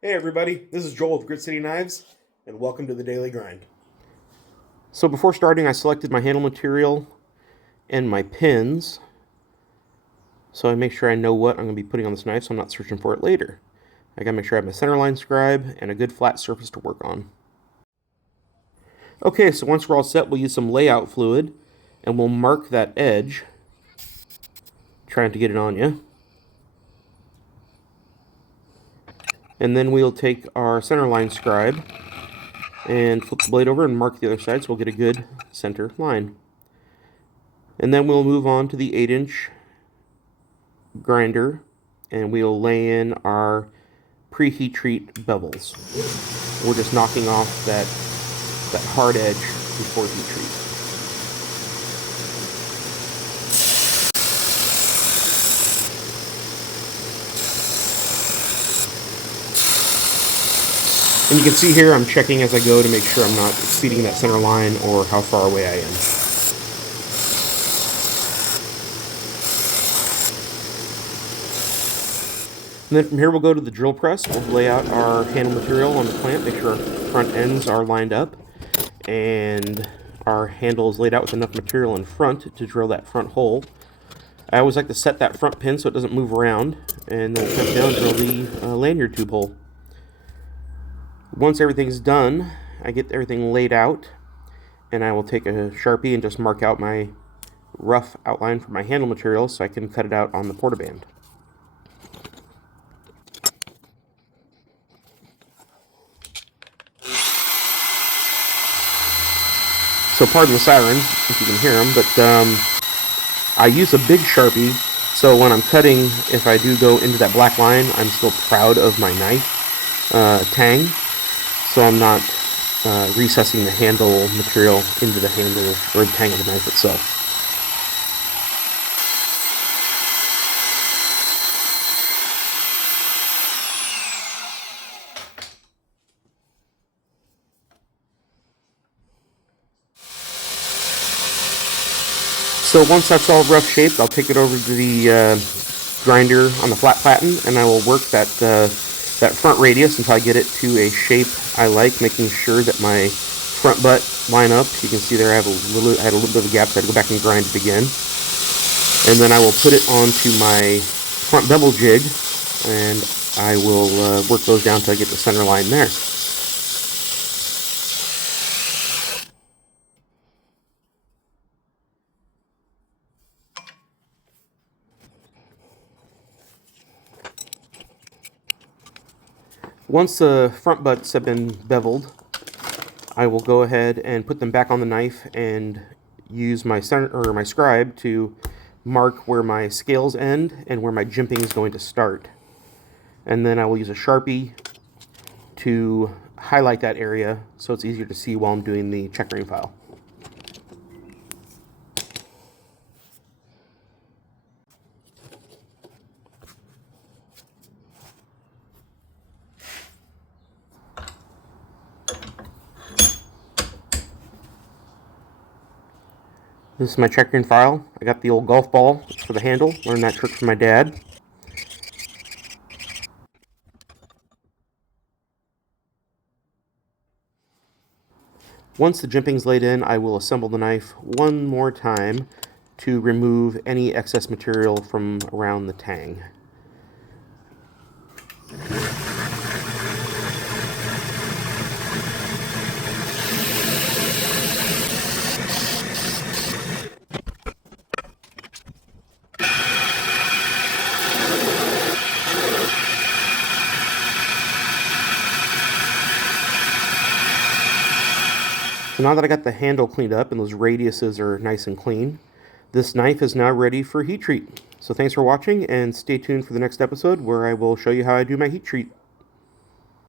Hey everybody, this is Joel with Grit City Knives, and welcome to the Daily Grind. So before starting, I selected my handle material and my pins, so I make sure I know what I'm going to be putting on this knife so I'm not searching for it later. I gotta make sure I have my centerline scribe and a good flat surface to work on. Okay, so once we're all set, we'll use some layout fluid, and we'll mark that edge, trying to get it on you. And then we'll take our centerline scribe and flip the blade over and mark the other side so we'll get a good center line. And then we'll move on to the 8-inch grinder, and we'll lay in our pre-heat treat bevels. We're just knocking off that hard edge before heat treat. And you can see here I'm checking as I go to make sure I'm not exceeding that center line or how far away I am. And then from here we'll go to the drill press. We'll lay out our handle material on the clamp, make sure our front ends are lined up, and our handle is laid out with enough material in front to drill that front hole. I always like to set that front pin so it doesn't move around, and then we'll come down and drill the lanyard tube hole. Once everything's done, I get everything laid out, and I will take a Sharpie and just mark out my rough outline for my handle material so I can cut it out on the portaband. So pardon the sirens if you can hear them, but I use a big Sharpie, so when I'm cutting, if I do go into that black line, I'm still proud of my knife tang, so I'm not recessing the handle material into the handle or the tang of the knife itself. So once that's all rough shaped, I'll take it over to the grinder on the flat platen, and I will work that front radius until I get it to a shape I like, making sure that my front butt line up. You can see there I had a little bit of a gap, so I had to go back and grind it again. And then I will put it onto my front bevel jig, and I will work those down until I get the center line there. Once the front butts have been beveled, I will go ahead and put them back on the knife and use my scribe to mark where my scales end and where my jimping is going to start. And then I will use a Sharpie to highlight that area so it's easier to see while I'm doing the checkering file. This is my checkering file. I got the old golf ball for the handle. Learned that trick from my dad. Once the jimping's laid in, I will assemble the knife one more time to remove any excess material from around the tang. So now that I got the handle cleaned up and those radiuses are nice and clean, this knife is now ready for heat treat. So thanks for watching, and stay tuned for the next episode where I will show you how I do my heat treat.